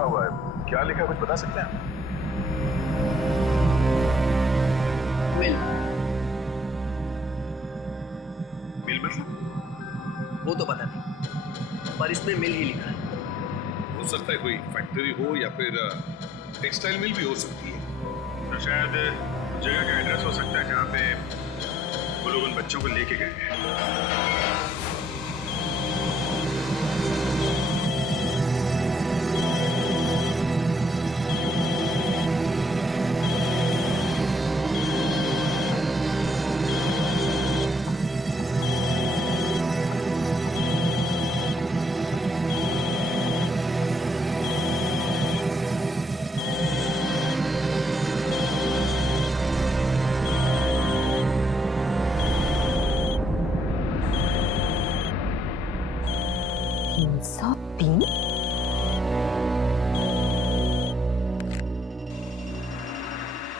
लिखा हुआ है, क्या लिखा है कुछ बता सकते हैं? मिल। मिल मतलब? वो तो पता नहीं, पर इसमें मिल ही लिखा है। हो सकता है कोई फैक्ट्री हो या फिर टेक्सटाइल मिल भी हो सकती है। तो शायद जगह का एड्रेस हो सकता है जहाँ पे वो लोग उन बच्चों को लेके गए हैं।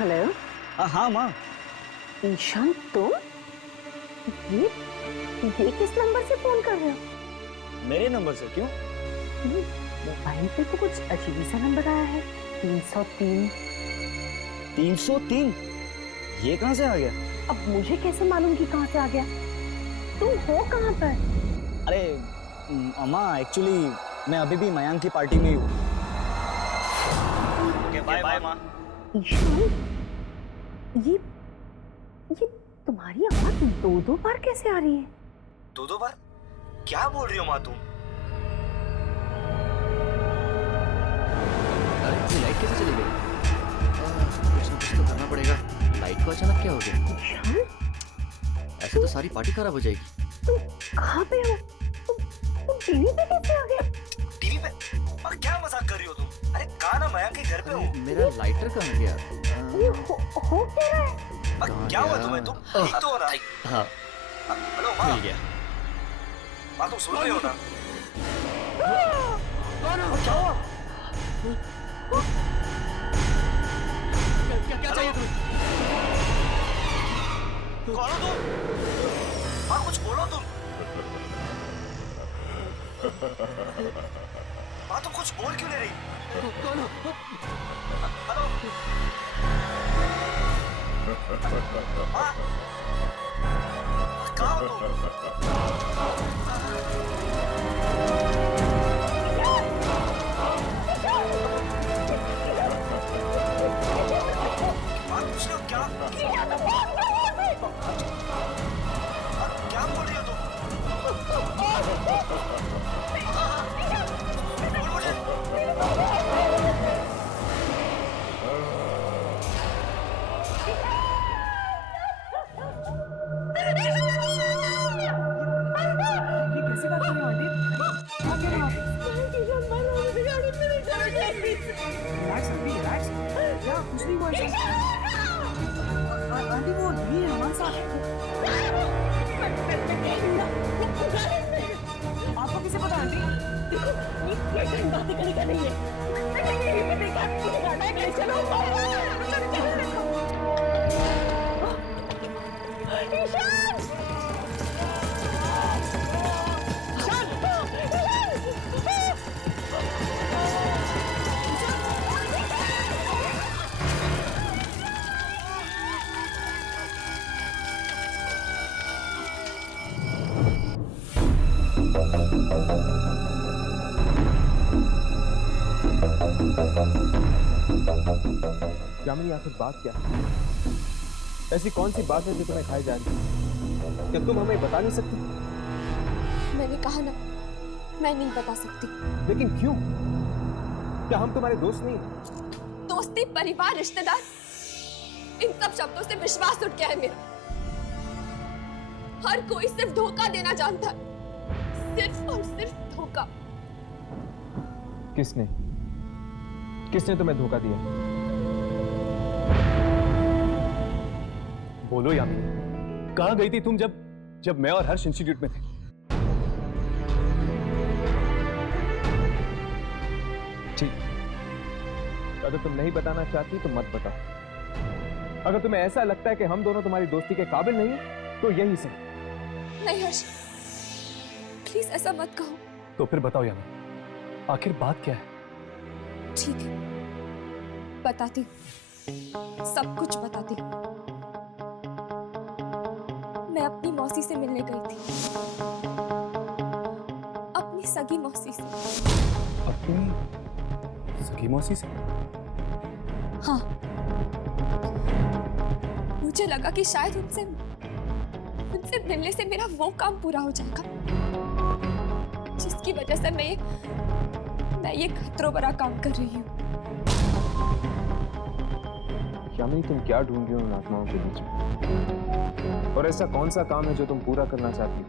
हेलो। हाँ माँ। ईशान तुम? ये किस नंबर से फोन कर रहे हो? मेरे नंबर से क्यों? मोबाइल पे तो कुछ अजीब सा नंबर आया है, 303। 303? ये कहाँ से आ गया? अब मुझे कैसे मालूम कि कहाँ से आ गया? तुम हो कहाँ पर? अरे अम्मा, एक्चुअली मैं अभी भी मयांक की पार्टी में ही हूँ। ओके बाय बाय माँ। ईशान, ये तुम्हारी आवाज दो बार कैसे आ रही है? दो बार? क्या बोल रही हो माँ तुम? अरे लाइट कैसे चली गई? कुछ ना कुछ तो करना पड़ेगा। लाइट को अचानक क्या हो गया? ईशान, ऐसे तो सारी पार्टी खराब हो जाएगी। तुम कहाँ पे हो? तुम टीवी पे कैसे आ गए? टीवी पे? माँ क्या मजाक कर रही हो तुम? अरे कहा ना मयांक के घर पे हूँ। मेरा लाइटर कहाँ गया? ये हो क्या रहा है? माँ क्या हुआ तुम्हें? तुम ठीक तो हो ना? हाँ हेलो माँ। मिल गया। माँ तुम सुन रही हो ना? क्या हुआ? क्या चाहिए तुम्हें? कौन हो तुम? माँ कुछ बोलो तुम। माँ तुम कुछ बोल क्यों नहीं रही? कौन हो? हेलो माँ, कहाँ हो तुम? माँ कुछ नहीं, क्या क्या बोल रही हो तुम? बोल मुझे। ये कैसे बात कर रहे हो आंटी? क्या कह रहे हो आप? Relax aunty, relax. क्या कुछ नहीं हुआ ऐसा? आंटी वो नहीं है हमारे साथ। आपको किसे पता आंटी? बातें करने का नहीं है। चलो ईशान! यामिनी, आखिर बात क्या है? ऐसी कौन सी बात है जो तुम्हें खाई जा रही है? क्या तुम हमें बता नहीं सकती? मैंने कहा ना, मैं नहीं बता सकती। लेकिन क्यों? क्या हम तुम्हारे दोस्त नहीं? दोस्ती, परिवार, रिश्तेदार, इन सब शब्दों से विश्वास उठ गया है मेरा। हर कोई सिर्फ धोखा देना जानता है, सिर्फ और सिर्फ धोखा। किसने तुम्हें धोखा दिया? बोलो यामिनी, कहां गई थी तुम जब मैं और हर्ष इंस्टीट्यूट में थे? ठीक, अगर तुम नहीं बताना चाहती तो मत बताओ। अगर तुम्हें ऐसा लगता है कि हम दोनों तुम्हारी दोस्ती के काबिल नहीं है तो यही सही। नहीं हर्ष, प्लीज ऐसा मत कहो। तो फिर बताओ यामिनी, आखिर बात क्या है? ठीक है, बताती हूँ, सब कुछ बताती हूँ। मैं अपनी मौसी से मिलने गई थी, अपनी सगी मौसी से। अपनी सगी मौसी से? हाँ, मुझे लगा कि शायद उनसे मिलने से मेरा वो काम पूरा हो जाएगा जिसकी वजह से मैं ये खतरों भरा काम कर रही हूँ। यामिनी, तुम क्या ढूंढ रही हो उन आत्माओं के बीच में? और ऐसा कौन सा काम है जो तुम पूरा करना चाहती हो?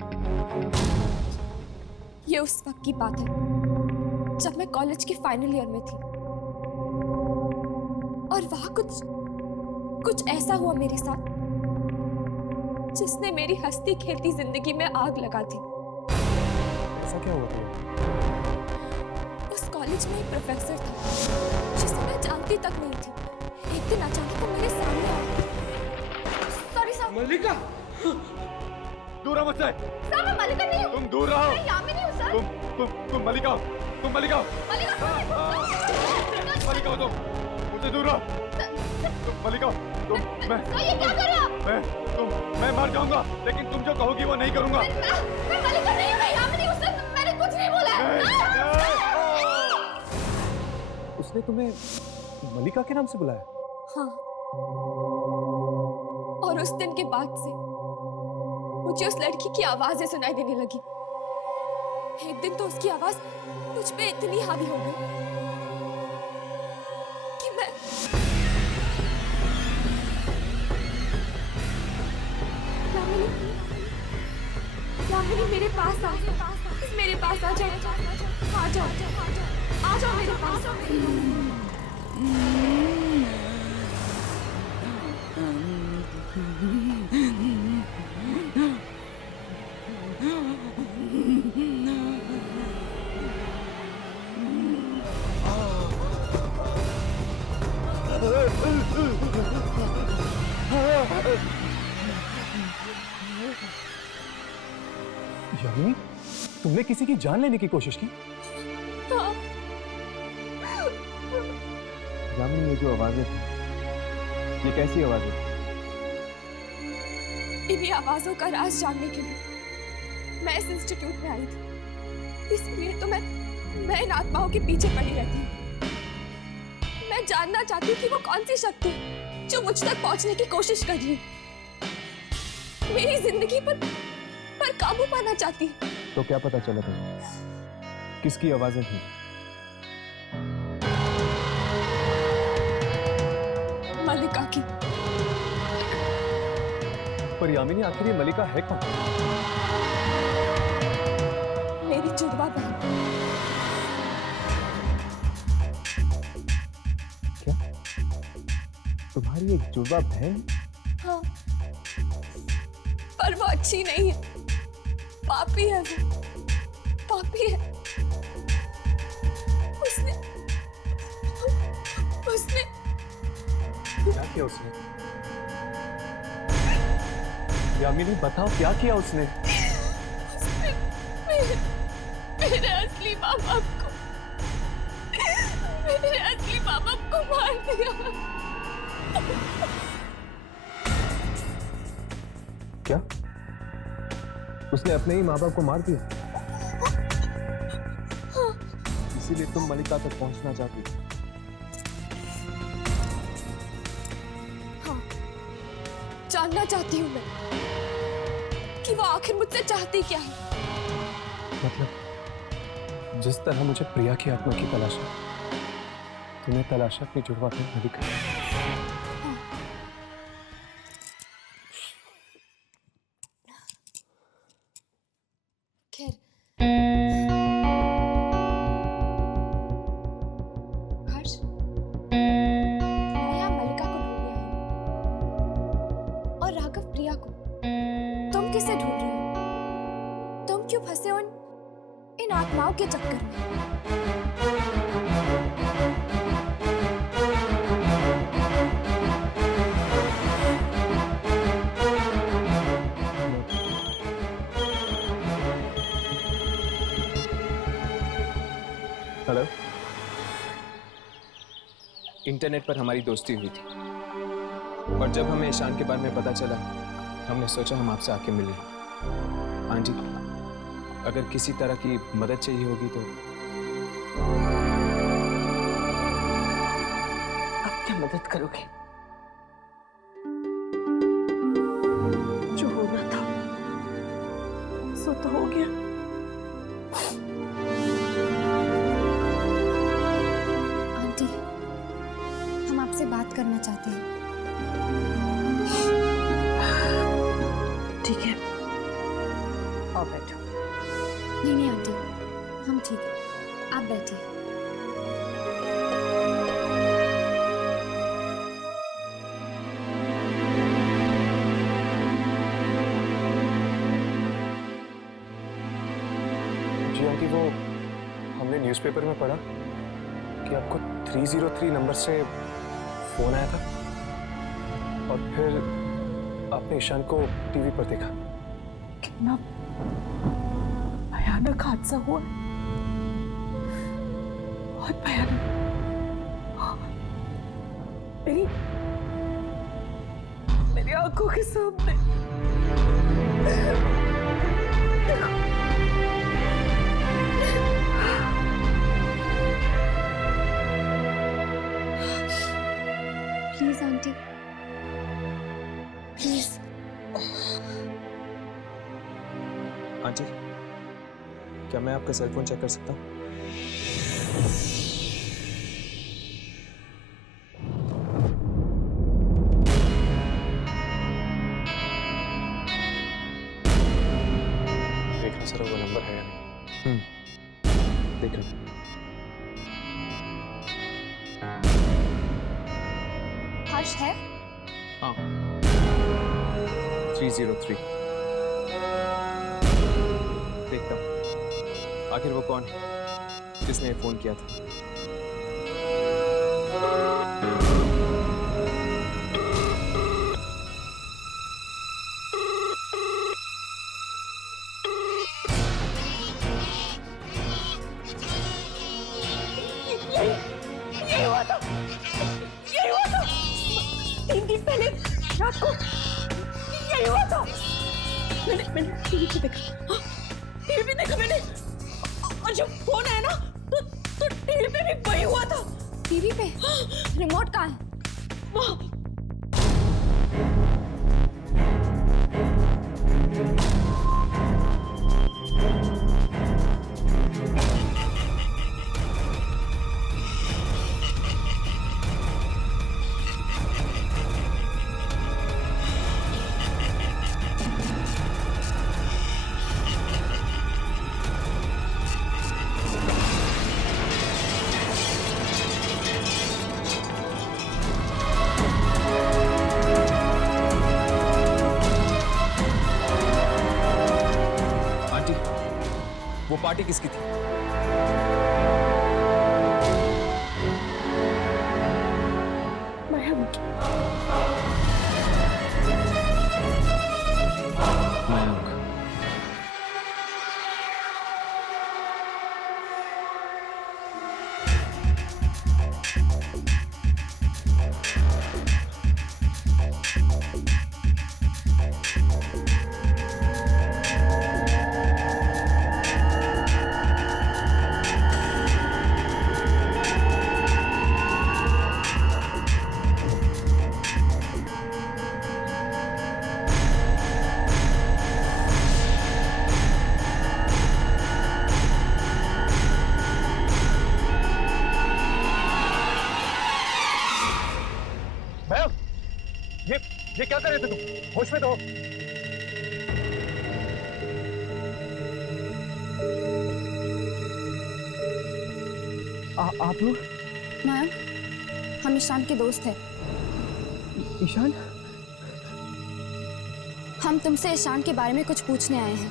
ये उस वक्त की बात है जब मैं कॉलेज के फाइनल ईयर में थी और वहां कुछ ऐसा हुआ मेरे साथ जिसने मेरी हंसती खेलती जिंदगी में आग लगा दी। ऐसा क्या हुआ था? उस कॉलेज में एक प्रोफेसर था जिसे मैं जानती तक नहीं थी। एक दिन अचानक वो मेरे सामने आया। Sorry sir. मल्लिका, दूर रहो मुझसे। सर, मैं मल्लिका नहीं हूँ। तुम दूर रहो। मैं यामिनी हूँ सर। तुम मल्लिका हो। तुम मल्लिका हो। मल्लिका हो तुम। मुझसे दूर रहो। तुम मल्लिका हो। मैं ये क्या कर रहे हो आप? मैं मर जाऊंगा, लेकिन तुम जो कहोगी वो नहीं करूंगा। मैं मल्लिका नहीं हूँ, मैं यामिनी हूँ सर। मैंने कुछ नहीं बोला है। उसने तुम्हें मल्लिका के नाम से बुलाया? हाँ, और उस दिन के बाद से मुझे उस लड़की की आवाजें सुनाई देने लगी। एक दिन तो उसकी आवाज मुझ पे इतनी हावी हो गई कि मैं यामिनी, मेरे पास आ जाओ। आ जाओ मेरे पास। यामिनी, तुमने किसी की जान लेने की कोशिश की? यामिनी, ये जो आवाजें थी, ये कैसी आवाजें थी? इन्हीं आवाजों का राज जानने के लिए मैं इस इंस्टीट्यूट में आई थी। इसलिए तो मैं इन आत्माओं के पीछे पड़ी रहती हूँ। मैं जानना चाहती हूँ कि वो कौन सी शक्ति है जो मुझ तक पहुंचने की कोशिश कर रही है। मेरी जिंदगी पर काबू पाना चाहती है। तो क्या पता चला तुम्हें किसकी आवाजें थी? मल्लिका की। पर यामिनी, आखिर ये मल्लिका है कौन? मेरी जुड़वा बहन। क्या? तुम्हारी एक जुड़वा बहन? हाँ, पर वो अच्छी नहीं है, पापी है। वो पापी है। उसने क्या किया उसने? यामिनी, बताओ क्या किया उसने? मेरे असली माँ बाप को मार दिया। क्या? उसने अपने ही माँ बाप को मार दिया? इसीलिए तुम मल्लिका तक पहुंचना चाहती थी? हाँ, जानना चाहती हूँ मैं कि वो आखिर मुझसे चाहती क्या है। मतलब जिस तरह मुझे प्रिया की आत्मा की तलाश है, तुम्हें तलाशा अपनी जुड़वा बहन मल्लिका। खैर, हर्ष, मैं यहाँ मल्लिका को ढूंढने आई हूँ और राघव प्रिया को। तुम किसे ढूंढ रहे हो? तुम क्यों फंसे हो इन आत्माओं के चक्कर में? हेलो, इंटरनेट पर हमारी दोस्ती हुई थी और जब हमें ईशान के बारे में पता चला हमने सोचा हम आपसे आके मिलें। आंटी, अगर किसी तरह की मदद चाहिए होगी तो। आप क्या मदद करोगे? जो होना था सो तो हो गया। आंटी, हम आपसे बात करना चाहते हैं। ठीक है, आओ बैठो। नहीं आंटी, हम ठीक है, आप बैठिए। जी आंटी, वो हमने न्यूज़पेपर में पढ़ा कि आपको 303 नंबर से फोन आया था और फिर आपने ईशान को टीवी पर देखा। कितना भयानक हादसा हुआ, बहुत भयानक। मेरी आंखों के सामने प्लीज आंटी, प्लीज। आंटी, क्या मैं आपका सेल फोन चेक कर सकता हूँ? देखना सर वो नंबर है या नहीं। देख रहा हूँ। हर्ष है? हाँ, 303। देखता हूँ आखिर वो कौन है जिसने फोन किया था। यही हुआ था 3 दिन पहले रात को, यही हुआ था। मैंने टीवी पे देखा, टीवी पे देखा मैंने, और जब फोन आया ना तो टीवी पे भी वही हुआ था। टीवी पे? रिमोट कहाँ है? वहाँ। वो पार्टी किसकी थी? मयंक। मयंक। ये क्या कर रहे थे तुम? होश में तो हो। आप लोग? मयंक, हम ईशान के दोस्त हैं। ईशान? हम तुमसे ईशान के बारे में कुछ पूछने आए हैं।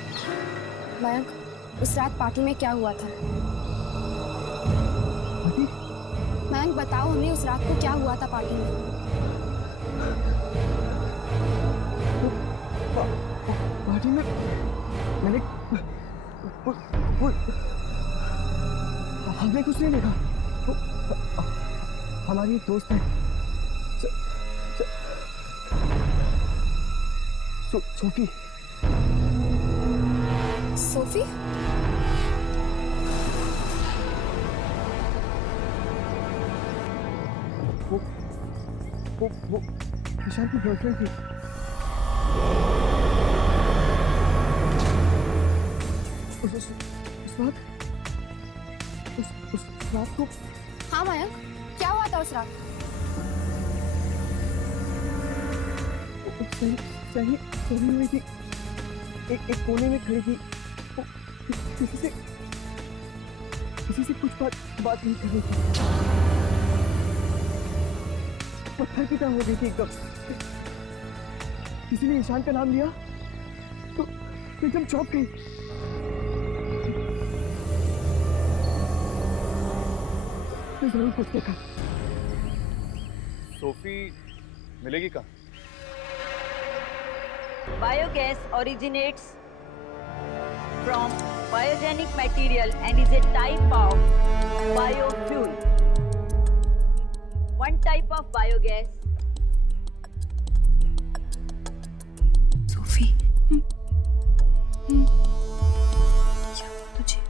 मयंक, उस रात पार्टी में क्या हुआ था? मयंक बताओ हमें, उस रात को क्या हुआ था पार्टी में? पार्टी में मैंने हमने कुछ नहीं देखा। हमारी एक दोस्त है सोफी। सोफी? वो ईशान की गर्लफ्रेंड थी। उस रात को हाँ मयंक, क्या हुआ था उस रात? सही हुई थी। एक कोने में खड़ी थी। वो किसी से कुछ बात नहीं कर रही थी। पत्थर की तरह हो गई थी एकदम। किसी ने ईशान का नाम लिया तो एकदम चौंक गई। मैं जरूर कुछ देखा। सोफी मिलेगी कहाँ? Biogas originates from biogenic material and is a type of biofuel. One type of biogas Sophie, क्या हुआ तुझे?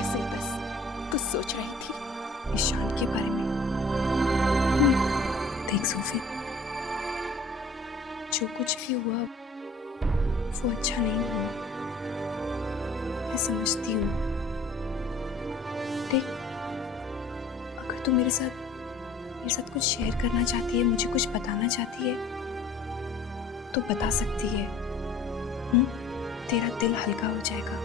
ऐसे ही बस कुछ सोच रही थी ईशान के बारे में। देख सोफी, जो कुछ भी हुआ वो अच्छा नहीं हुआ, मैं समझती हूँ। देख, अगर तू मेरे साथ कुछ शेयर करना चाहती है, मुझे कुछ बताना चाहती है, तो बता सकती है। तेरा दिल हल्का हो जाएगा।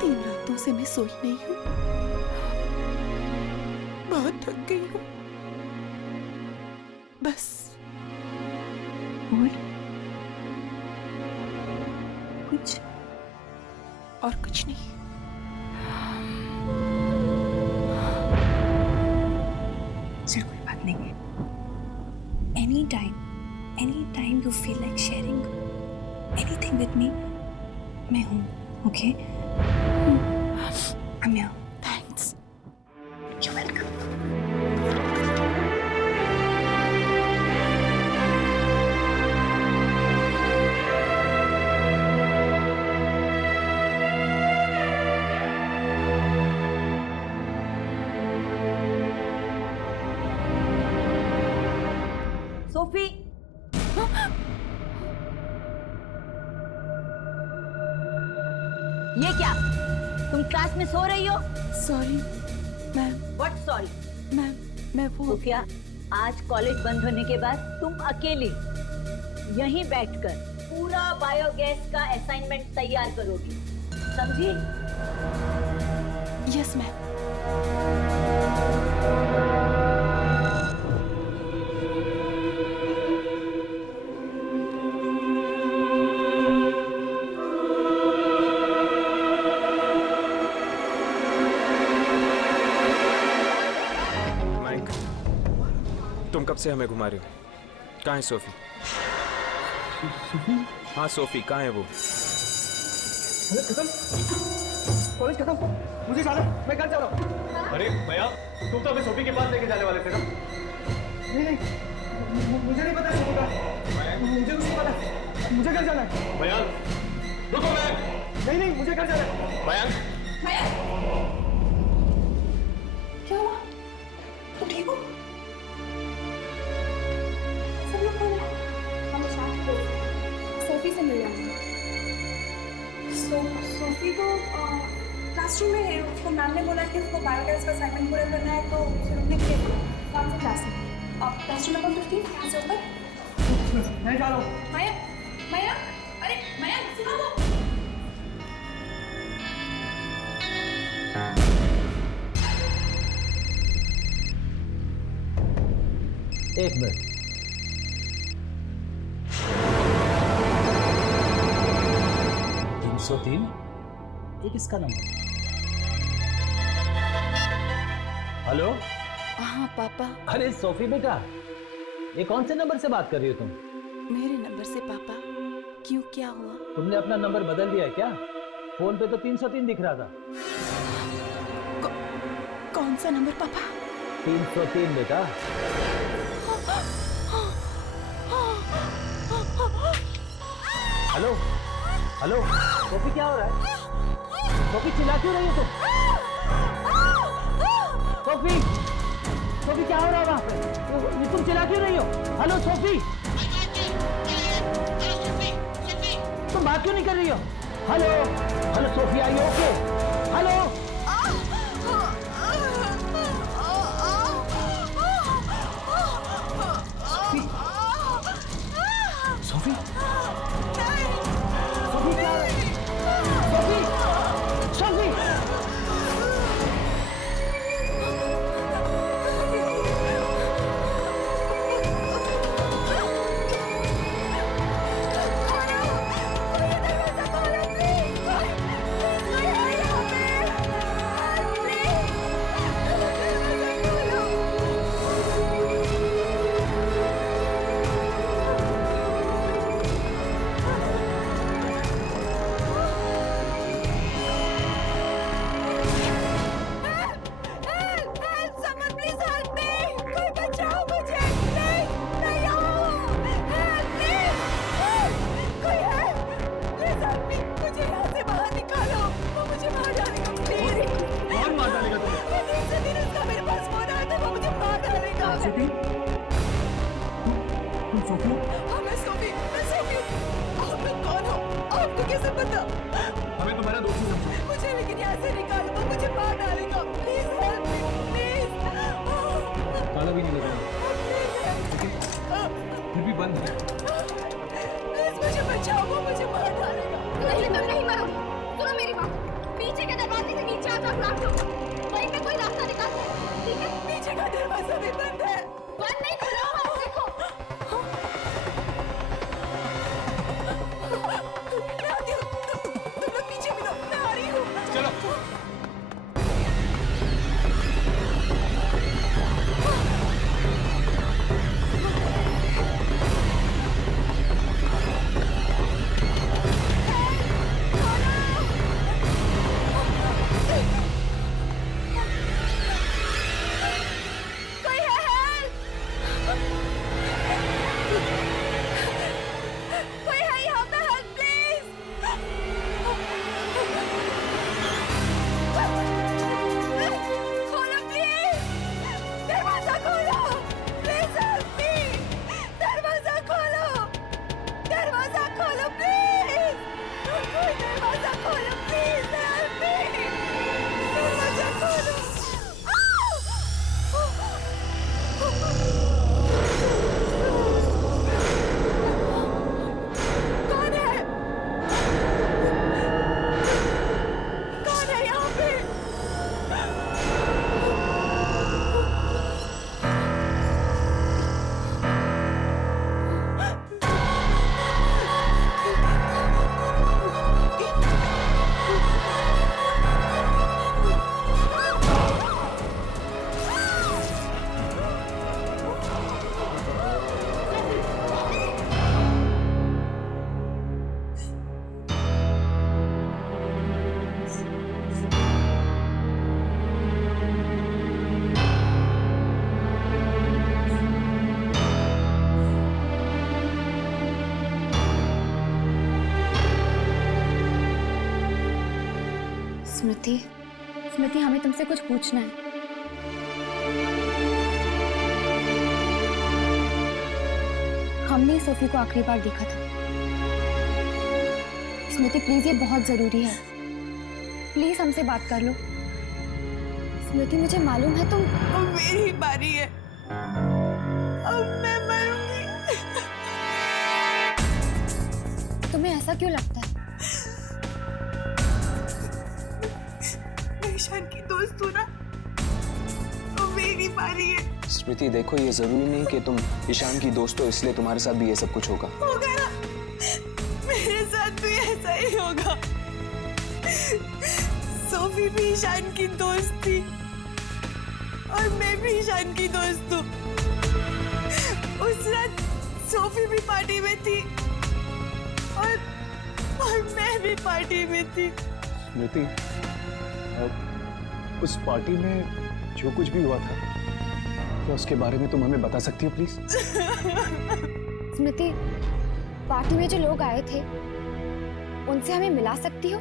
3 रातों से मैं सोई नहीं हूँ, बहुत थक गई हूँ। बस और कुछ नहीं। चल कोई बात नहीं। Any time you feel like sharing anything with me, मैं हूँ। Okay, I'm here. Thanks. You're welcome. Sophie, ये क्या? तुम क्लास में सो रही हो? Sorry ma'am. What sorry? Ma'am, मैं वो तो क्या आज कॉलेज बंद होने के बाद तुम अकेली यहीं बैठकर पूरा बायोगैस का असाइनमेंट तैयार करोगी, समझी? Yes ma'am. तुम कब से हमें घुमा रहे हो? कहाँ है सोफी? हाँ सोफी कहाँ है वो? कॉलेज खत्म, मुझे जाना, मैं घर जा रहा हूँ। अरे भैया, तुम तो हमें सोफी के पास लेके जाने वाले थे ना? नहीं, मुझे नहीं पता सोफी का। मुझे कुछ नहीं पता, मुझे घर जाना है। भैया, रुको मैं। नहीं, मुझे घर जाना है। भैया, क्या हुआ? तुम ठीक हो? सोफी से मिल रहा हूँ। सोफी तो क्लासरूम में है। उसको मैम ने बोला कि उसको बायोगैस का असाइनमेंट पूरा करना है, तो उसे रुकने के लिए कौन सी क्लास है? क्लासरूम नंबर 15 यहाँ से ऊपर। मैं जा रहा हूँ। माया, अरे माया सुनो तो। एक मिनट। ये किसका नंबर? हेलो। हाँ पापा। अरे सोफी बेटा, ये कौन से नंबर से बात कर रही हो तुम? मेरे नंबर से पापा। क्यों, क्या हुआ? तुमने अपना नंबर बदल दिया है क्या? फोन पे तो 303 दिख रहा था। कौन सा नंबर पापा? 303 बेटा। हेलो हेलो सोफी, क्या हो रहा है? सोफी चिल्ला क्यों रही है तुम? सोफी सोफी क्या हो रहा है वहां पे? तुम चिल्ला क्यों रही हो? हेलो सोफी, तुम बात क्यों नहीं कर रही हो? हेलो हेलो सोफी, आई ओके? हेलो सोफी, सोफी क्या है? सोफी सोफी हमें तुम्हारा दोस्त ही समझो। मुझे लेकिन यहाँ से निकालो, वो मुझे मार डालेगा। Please help me, please. ताला भी नहीं लगा, फिर भी बंद है। प्लीज मुझे बचाओ, वो मुझे मार डालेगा। नहीं, तुम नहीं मरोगे। सुनो मेरी बात, पीछे के दरवाजे से नीचे आता फ्लैट लो, वहीं पे कोई रास्ता निकालते हैं, ठीक है? पीछे का दरवाजा भी बंद है। बंद नहीं, खुला हुआ है, देखो। मैं आती हूँ, तुम लोग पीछे मिलो, मैं आ रही हूँ। चलो। कोई है हेल्प? कोई है यहाँ पे हेल्प प्लीज? खोलो प्लीज, दरवाजा खोलो, प्लीज हेल्प मी, दरवाजा खोलो, दरवाजा खोलो प्लीज, कोई दरवाजा खोलो प्लीज, हेल्प मी, दरवाजा खोलो। कौन है? कौन है यहाँ पे? स्मृति, स्मृति, हमें तुमसे कुछ पूछना है। हमने सोफी को आखिरी बार देखा था। स्मृति प्लीज, ये बहुत जरूरी है, प्लीज हमसे बात कर लो। स्मृति, मुझे मालूम है तुम। अब मेरी बारी है, अब मैं मरूंगी। तुम्हें ऐसा क्यों लगता है? मैं ईशान की दोस्त हूँ ना, अब मेरी बारी है। स्मृति देखो, ये जरूरी नहीं कि तुम ईशान की दोस्त हो इसलिए तुम्हारे साथ भी ये सब कुछ होगा। होगा ना, मेरे साथ भी ऐसा ही होगा। सोफी भी ईशान की दोस्त थी और मैं भी ईशान की दोस्त हूँ। उस रात सोफी भी पार्टी में थी और मैं भी पार्टी में थी। स्मृति, उस पार्टी में जो कुछ भी हुआ था, क्या उसके बारे में तुम हमें बता सकती हो प्लीज? स्मृति, पार्टी में जो लोग आए थे उनसे हमें मिला सकती हो?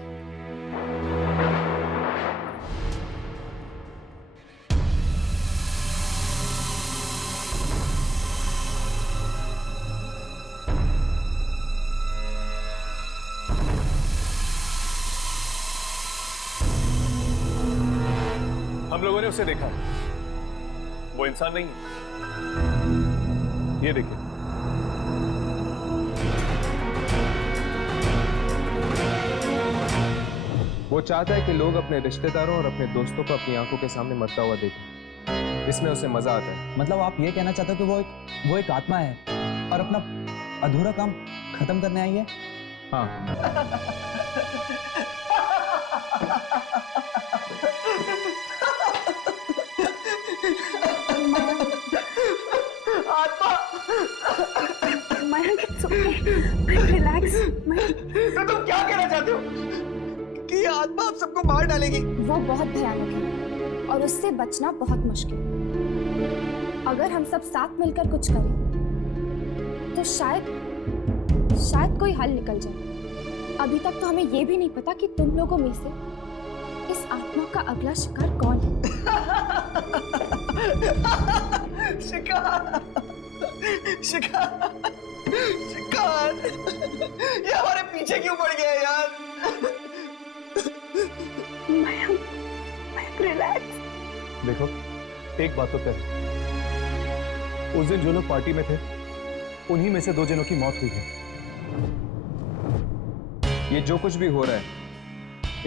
हम लोगों ने उसे देखा, वो इंसान नहीं है। ये देखिए, वो चाहता है कि लोग अपने रिश्तेदारों और अपने दोस्तों को अपनी आंखों के सामने मरता हुआ देखें। इसमें उसे मजा आता है। मतलब आप ये कहना चाहते हो कि वो एक आत्मा है और अपना अधूरा काम खत्म करने आई है? हाँ। Mayank, it's okay. Relax. Mayank, तो तुम क्या कहना चाहते हो कि ये आत्मा आप सबको मार डालेगी? वो बहुत भयानक है और उससे बचना बहुत मुश्किल। अगर हम सब साथ मिलकर कुछ करें तो शायद कोई हल निकल जाए। अभी तक तो हमें ये भी नहीं पता कि तुम लोगों में से इस आत्मा का अगला शिकार कौन है। शिकार ये हमारे पीछे क्यों पड़ गया यार? मयंक, relax. देखो, एक बात तो तय, उस दिन जो लोग पार्टी में थे उन्हीं में से 2 जनों की मौत हुई है। ये जो कुछ भी हो रहा है,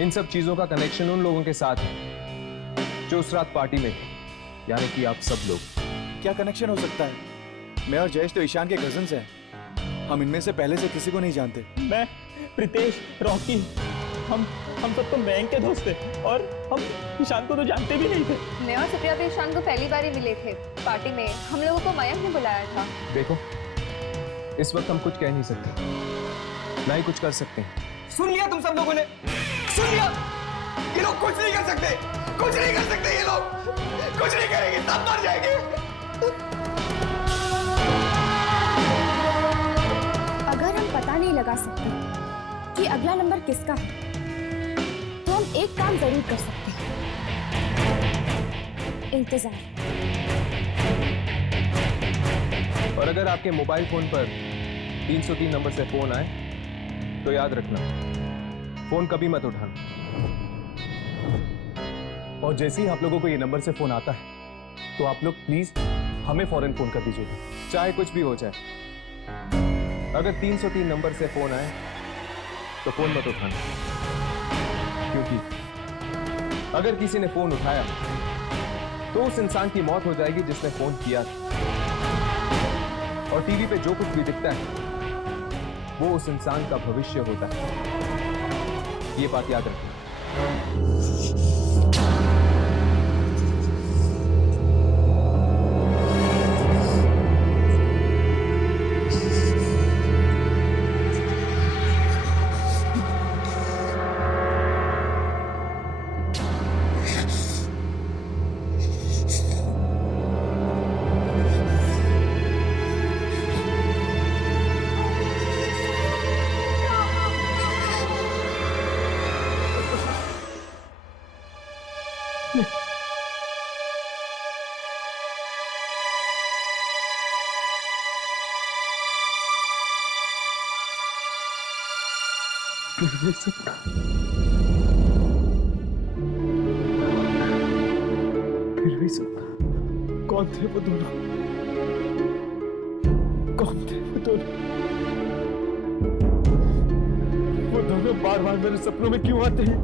इन सब चीजों का कनेक्शन उन लोगों के साथ है जो उस रात पार्टी में थे, यानी कि आप सब लोग। क्या कनेक्शन हो सकता है? मैं और जयेश तो ईशान के कजिन्स हैं। हम इनमें से पहले से किसी को नहीं जानते। मैं, प्रीतेश, रॉकी, हम सब तो बैंक के दोस्त थे और हम ईशान को तो जानते भी नहीं थे। मैं और सुप्रिया तो ईशान को पहली बार ही मिले थे पार्टी में। हम लोगों को मयंक ने बुलाया था। देखो, इस वक्त हम कुछ कह नहीं सकते, ना ही कुछ कर सकते हैं। सुन लिया तुम सब लोगों ने? सुन लिया? ये लोग कुछ नहीं कर सकते, कुछ नहीं कर सकते। ये लोग कुछ नहीं करेंगे, सब मर जाएंगे। अगर हम पता नहीं लगा सकते कि अगला नंबर किसका है, तो हम एक काम जरूर कर सकते हैं, इंतजार। और अगर आपके मोबाइल फोन पर 303 नंबर से फोन आए तो याद रखना, फोन कभी मत उठाना। और जैसे ही आप लोगों को ये नंबर से फोन आता है तो आप लोग प्लीज हमें फौरन फोन कर दीजिएगा, चाहे कुछ भी हो जाए। अगर 303 नंबर से फोन आए तो फोन मत उठाना, क्योंकि अगर किसी ने फोन उठाया तो उस इंसान की मौत हो जाएगी जिसने फोन किया था। और टीवी पे जो कुछ भी दिखता है वो उस इंसान का भविष्य होता है, ये बात याद रखना। फिर भी सब कौन थे वो दोनों? कौन थे वो दोनों? वो दोनों बार बार मेरे सपनों में क्यों आते हैं?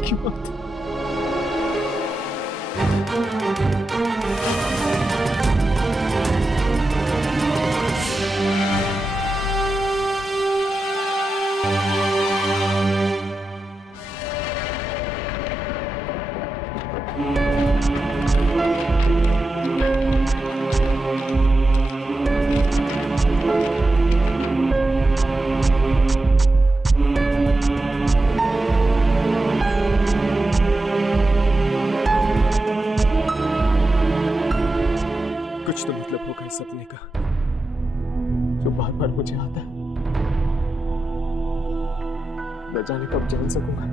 क्यों आते हैं? जो बार बार मुझे आता है। न जाने कब जान सकूंगा।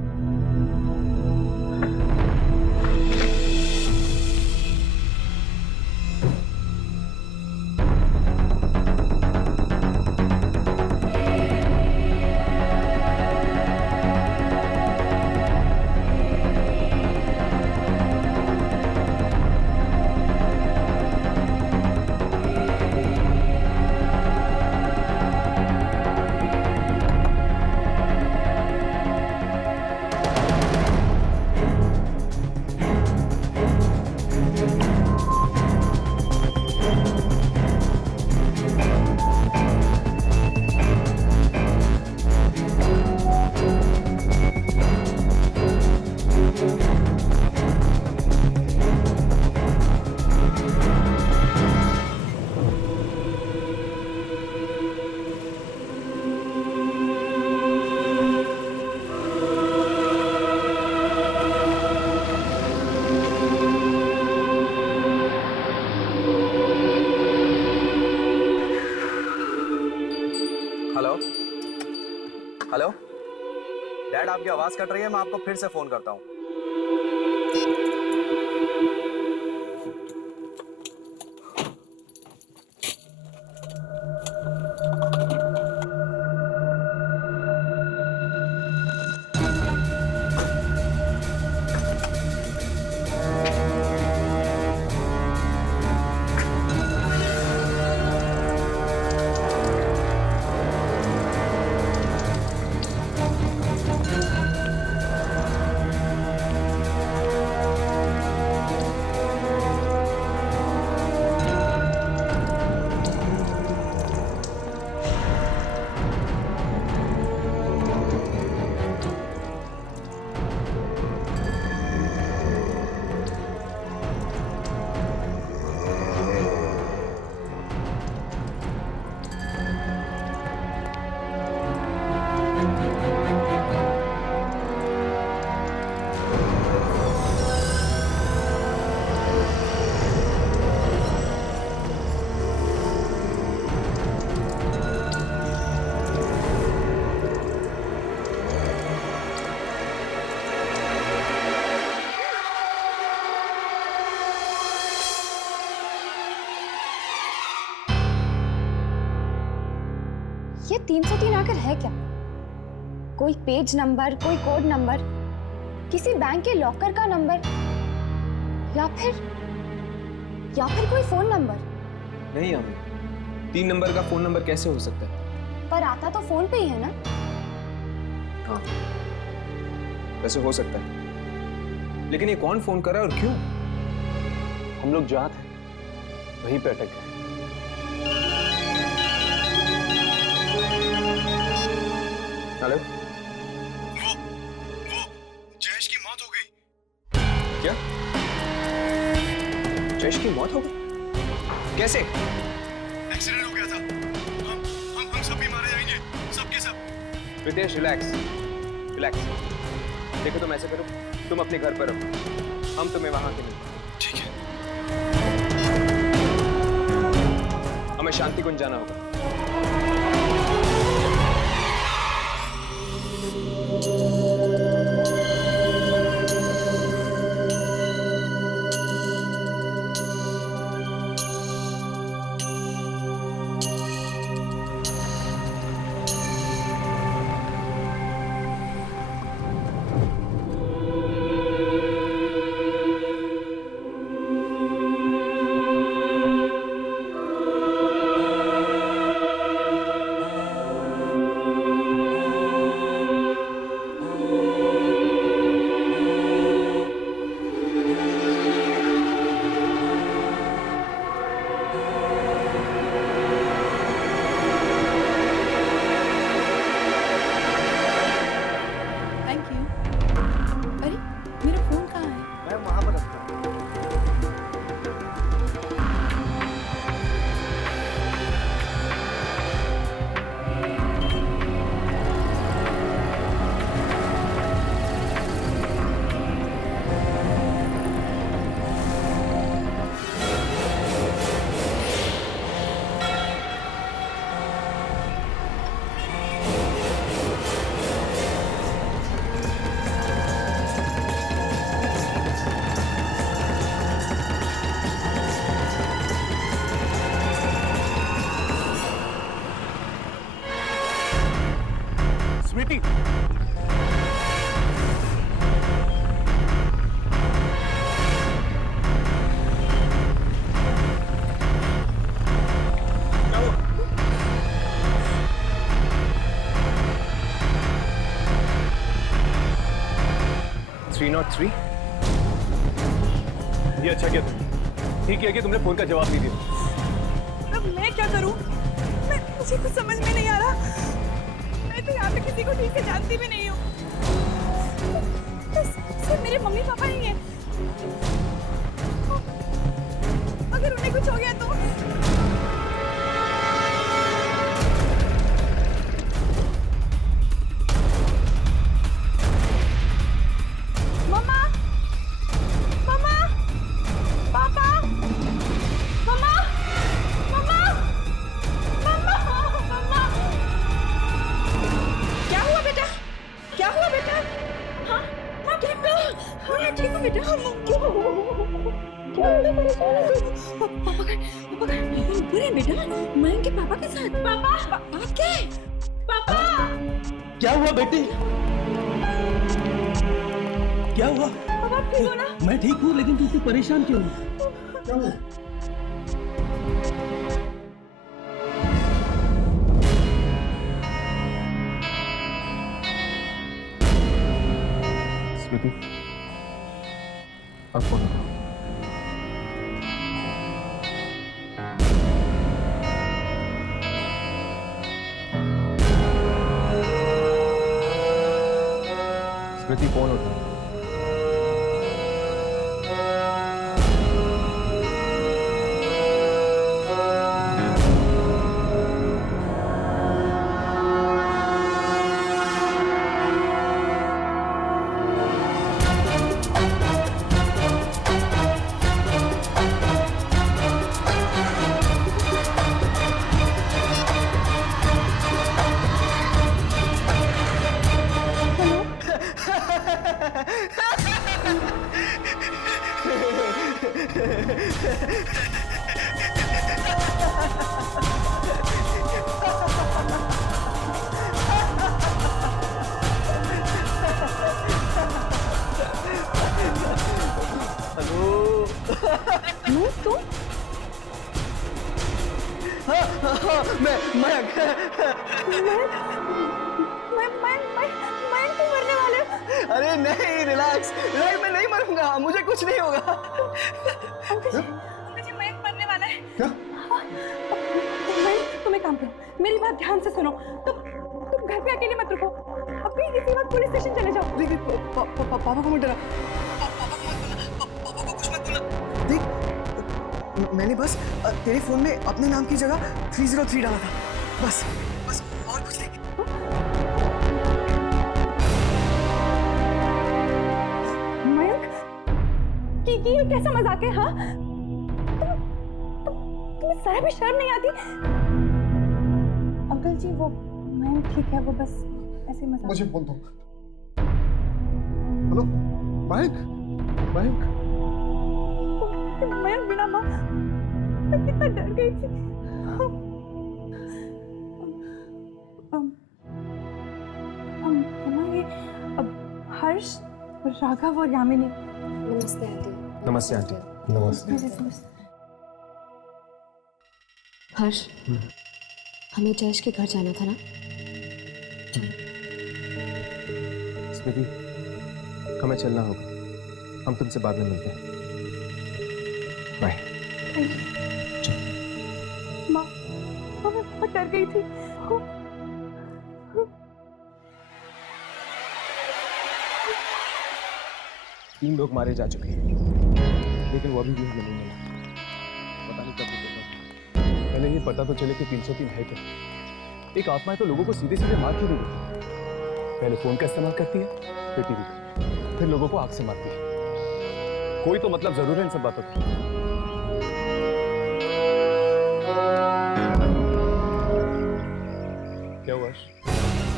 हेलो डैड, आपकी आवाज कट रही है, मैं आपको फिर से फोन करता हूँ। ये 303 आखिर है क्या? कोई पेज नंबर, कोई कोड नंबर, किसी बैंक के लॉकर का नंबर, या फिर कोई फोन नंबर? नहीं अम्मी, 3 नंबर का फोन नंबर कैसे हो सकता है? पर आता तो फोन पे ही है ना? हाँ, वैसे हो सकता है, लेकिन ये कौन फोन कर रहा है और क्यों? हम लोग जहाँ थे वहीं पे अटक गए। हेलो, वो जयेश की मौत हो गई। क्या? जयेश की मौत हो गई? कैसे? एक्सीडेंट हो गया था। हम सब भी मारे जाएंगे, सब के सब। रितेश, रिलैक्स। देखो, तुम ऐसे करो, तुम अपने घर पर रहो, हम तुम्हें वहां के मिलते हैं। ठीक है। हमें शांति कुंज जाना होगा। स्मृति, ये अच्छा किया तुमने, ठीक है कि तुमने फोन का जवाब नहीं दिया। अब मैं क्या करूं? मुझे कुछ समझ में नहीं आ रहा। मैं तो यहाँ पे किसी को ठीक से जानती भी नहीं हूँ। सिर्फ मेरे मम्मी पापा ही हैं। अगर उन्हें कुछ हो गया तो? मम्मा, मम्मा, पापा, मम्मा, मम्मा, मम्मा, मम्मा। क्या हुआ बेटा? क्या हुआ बेटा? हाँ, मैं ठीक हूँ। हाँ, मैं ठीक हूँ बेटा। क्या बड़ा परेशान है? पापा का बुरे बेटा। मैं के पापा के साथ। पापा, आप क्या? पापा। क्या हुआ बेटी? क्या हुआ? पापा आप ठीक हो ना? मैं ठीक हूँ, लेकिन तू इतनी परेशान क्यों है? क्या हुआ? स्मृति, अब फोन उठाओ। स्मृति, फोन उठाओ। मैं तो मरने वाले हूँ। अरे नहीं, रिलैक्स, मैं नहीं मरूंगा, मुझे कुछ नहीं होगा। अंकल जी, मैं मरने वाला है। क्या? तुम एक काम करो, मेरी बात ध्यान से सुनो। तुम घर पे अकेले मत रुको, अभी किसी वक्त पुलिस स्टेशन चले जाओ। देख, पापा को मत डरा, पापा को कुछ मत बोलना। देख, मैंने बस तेरे फोन में अपने नाम की जगह 303 डाला था, बस और कुछ नहीं। कि ये कैसा मजाक है? हाँ, तुम्हें जरा भी शर्म नहीं आती? अंकल जी, वो मैं ठीक है, वो बस ऐसे मजाक। मुझे फोन दो। हेलो, मयंक, मयंक। मयंक बिना माँ, मैं कितना डर गई थी। माँ, ये हर्ष, राघव और यामिनी। नमस्ते आंटी। नमस्ते आंटी। नमस्ते। हर्ष, हमें जयेश के घर जाना था ना? स्मृति, हमें चलना होगा, हम तुमसे बाद में मिलते हैं। बाय। माँ, मैं बहुत डर गई थी। 3 लोग मारे जा चुके हैं, लेकिन वो अभी भी हमें नहीं मिला। पता नहीं कब रुकेगा। पहले ये पता तो चले कि 303 है क्या। एक आत्मा है तो लोगों को सीधे सीधे मार क्यों देती? पहले फोन का इस्तेमाल करती है, फिर टीवी का, फिर लोगों को आग से मारती है। कोई तो मतलब जरूर है इन सब बातों का। क्या हुआ?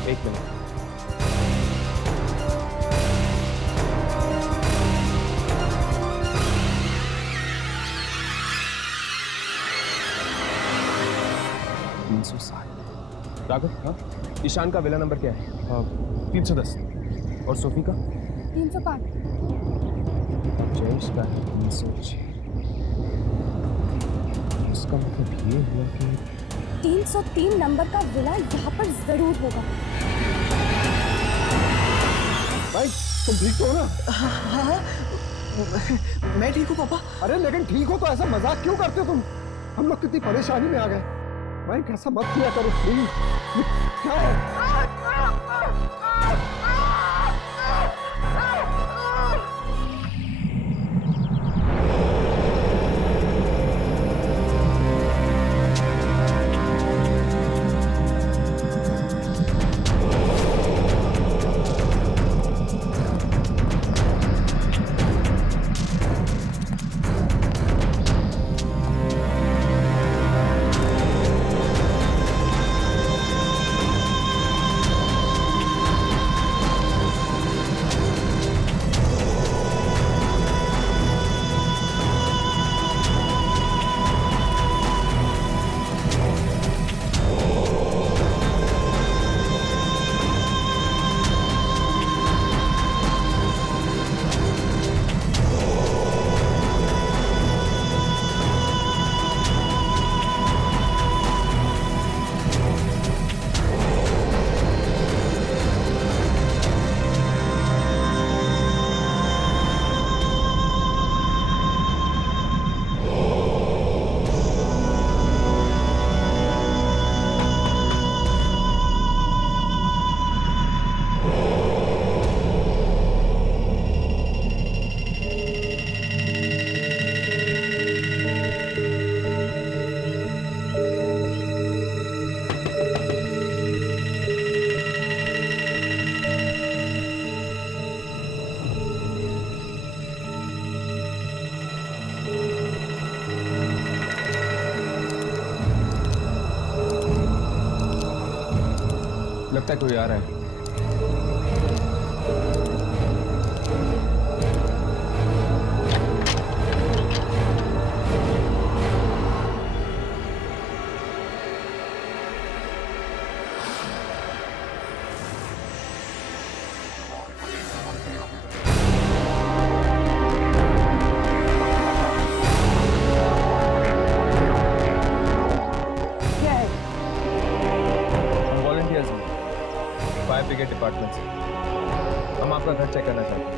1 मिनट। राघव, हाँ? ईशान का विला नंबर क्या है? 310। और सोफी का? 305। जयेश का है 306। इसका मतलब ये हुआ कि 303 नंबर का विला यहाँ पर जरूर होगा। भाई तुम ठीक तो हो ना? हाँ, मैं ठीक हूँ पापा। अरे लेकिन ठीक हो तो ऐसा मजाक क्यों करते हो तुम? हम लोग कितनी परेशानी में आ गए। भाई ऐसा मत किया करो प्लीज। क्या है? लगता है कोई आ रहा है। फायर ब्रिगेड डिपार्टमेंट से हम आपका घर चेक करना चाहते हैं।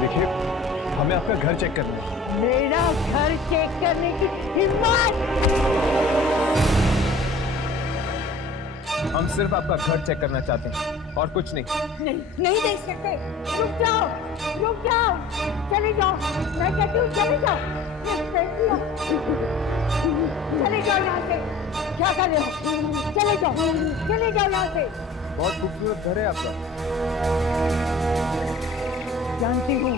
देखिए हमें आपका घर चेक करना है। मेरा घर चेक करने की हिम्मत! हम सिर्फ आपका घर चेक करना चाहते हैं और कुछ नहीं। नहीं देख सकते। रुक जाओ, रुक जाओ, चले जाओ। मैं कहती हूँ चले जाओ। चले जाओ यहाँ से। क्या कर रहे हो? चले जाओ यहाँ से। बहुत खूबसूरत घर है आपका। जानती हूँ।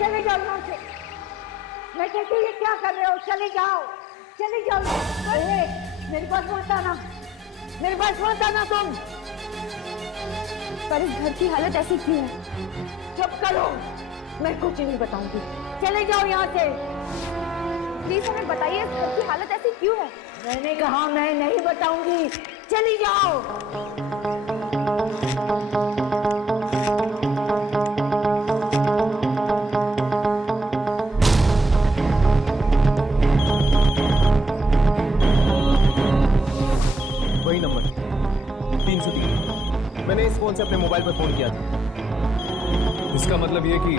चले जाओ यहाँ से। मैं कहती हूँ ये क्या कर रहे हो? चले जाओ। अरे, मेरे पास मत आना तुम। पर इस घर की हालत ऐसी क्यों है? चुप करो, मैं कुछ नहीं बताऊंगी। चले जाओ यहाँ से। प्लीज हमें बताइए इस घर की हालत ऐसी क्यों है? मैंने कहा मैं नहीं बताऊंगी। चली जाओ। वही नंबर 303। मैंने इस फोन से अपने मोबाइल पर फोन किया था। इसका मतलब ये कि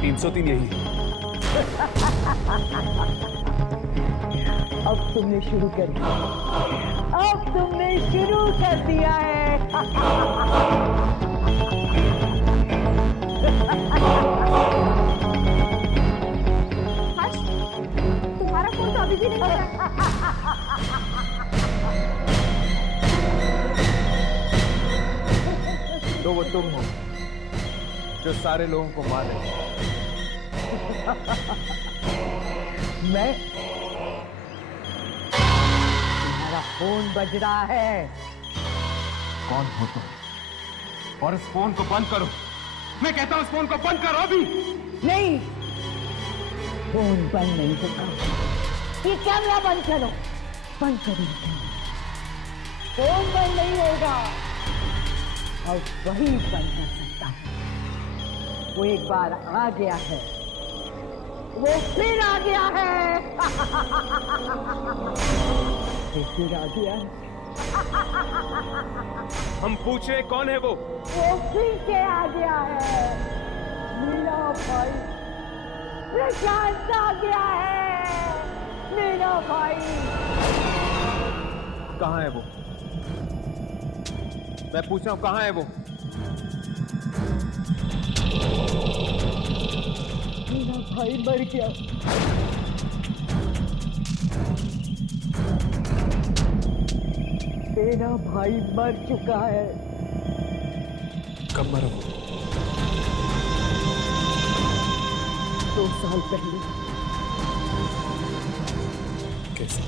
303 यही है। अब तुमने शुरू कर दिया है। हर्ष, तुम्हारा फोन तो अभी भी नहीं आया। तो वो तुम हो जो सारे लोगों को मार रहे हो। मैं? तुम्हारा फोन बज रहा है। कौन हो तुम? और इस फोन को बंद करो। मैं कहता हूं इस फोन को बंद करो अभी। नहीं, फोन बंद नहीं होगा। ये कैमरा बंद करो, बंद करो। फोन बंद नहीं होगा और वही बंद कर सकता है। वो एक बार आ गया है, वो फिर आ गया है। वो फिर आ गया है। हम पूछ रहे कौन है वो फिर से आ गया है। मेरा भाई प्रशांत आ गया है। मेरा भाई कहाँ है वो? मैं पूछ रहा हूं कहाँ है वो? मेरा भाई मर गया। मेरा भाई मर चुका है। कब मरा? 2 साल पहले। कैसे?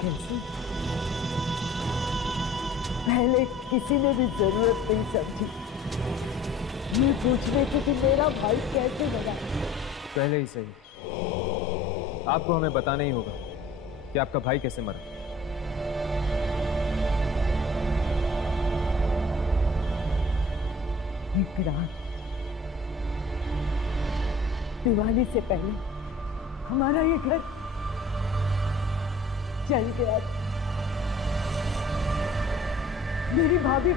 कैसे? पहले किसी ने भी जरूरत नहीं समझी। ये पूछ रहे थे कि मेरा भाई कैसे मरा। पहले ही सही, आपको हमें बताना ही होगा कि आपका भाई कैसे मरा। एक रात दिवाली से पहले हमारा ये घर जल गया। मेरी भाभी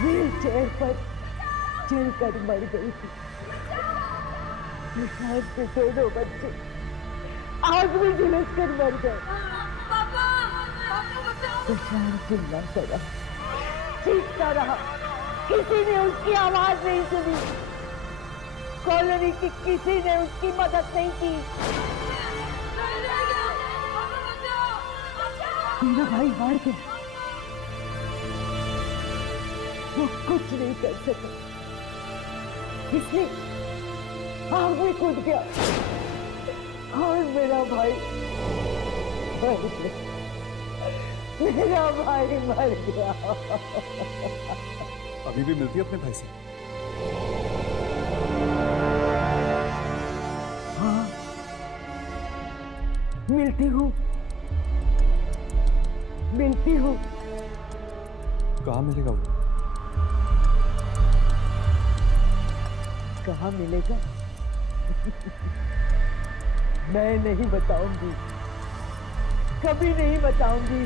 व्हील चेयर पर जलकर मर गई थी। प्रशांत के दोनों बच्चे आग में झुलस कर मर गए। प्रशांत चिल्ला पड़ा, चीखता रहा, किसी ने उसकी आवाज नहीं सुनी। कॉलोनी की किसी ने उसकी मदद नहीं की। मेरा भाई हार गया, वो कुछ नहीं कर सका, इसलिए आग में कूद गया और मेरा भाई मर गया। मेरा भाई मर गया। अभी भी मिलती है अपने भाई से? हाँ, मिलती हूँ। कहाँ मिलेगा वो? कहाँ मिलेगा? मैं नहीं बताऊंगी, कभी नहीं बताऊंगी।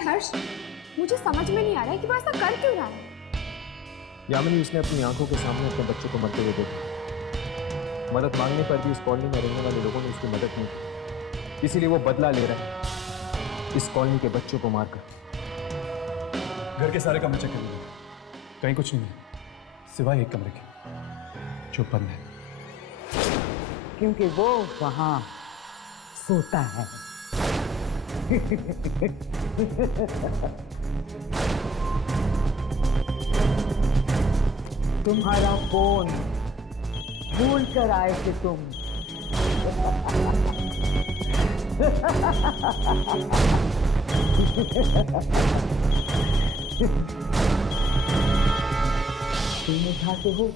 हर्ष, मुझे समझ में नहीं आ रहा है कि वो ऐसा कर क्यों रहा है। यामिनी, उसने अपनी आंखों के सामने अपने बच्चों को मरते हुए देखा। मदद मांगने पर भी इस कॉलोनी में रहने वाले लोगों ने उसकी मदद नहीं की, इसीलिए वो बदला ले रहा है इस कॉलोनी के बच्चों को मारकर। घर के सारे कमरे चेक कर लीजिए, कहीं कुछ नहीं है सिवाय एक कमरे के जो बंद है। क्योंकि वो वहां सोता है। तुम्हारा फोन भूल कर आए थे तुम। तुम उठाते हो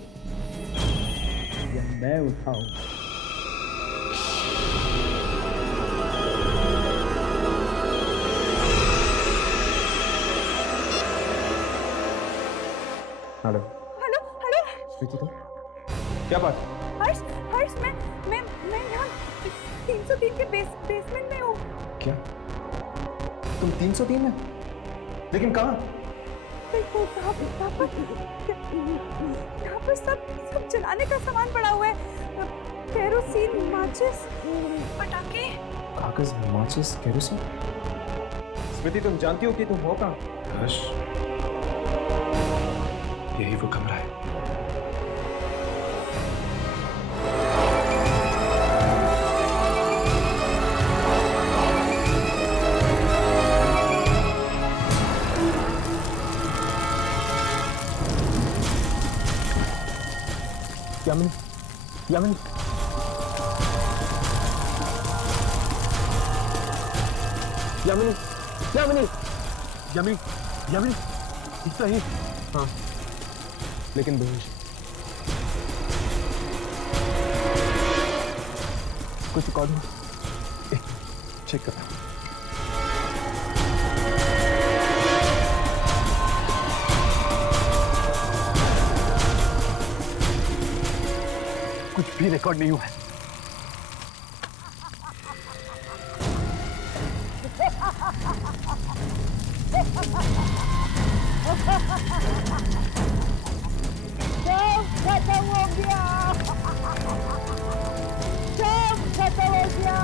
या मैं उठाऊं? हेलो हेलो हेलो स्वीटी, तुम क्या बात? हर्ष हर्ष मैं यहाँ 303 के बेसमेंट में हूँ। क्या तुम 303 में? लेकिन कहाँ? देखो यहाँ पर सब जलाने का सामान पड़ा हुआ है। केरोसिन, माचिस, पटाखे। कागज, माचिस, केरोसिन। स्मृति, तुम जानती हो कि तुम हो कहाँ? हर्ष, यही वो कमरा है। यामिनी, यामिनी, यामिनी, यामिनी, यामिनी, यामिनी, सही। हाँ, लेकिन बेहोश। कुछ रिकॉर्ड हो? चेक करता हूँ। कुछ भी रिकॉर्ड नहीं हुआ है। सब खत्म हो गया, सब खत्म हो गया।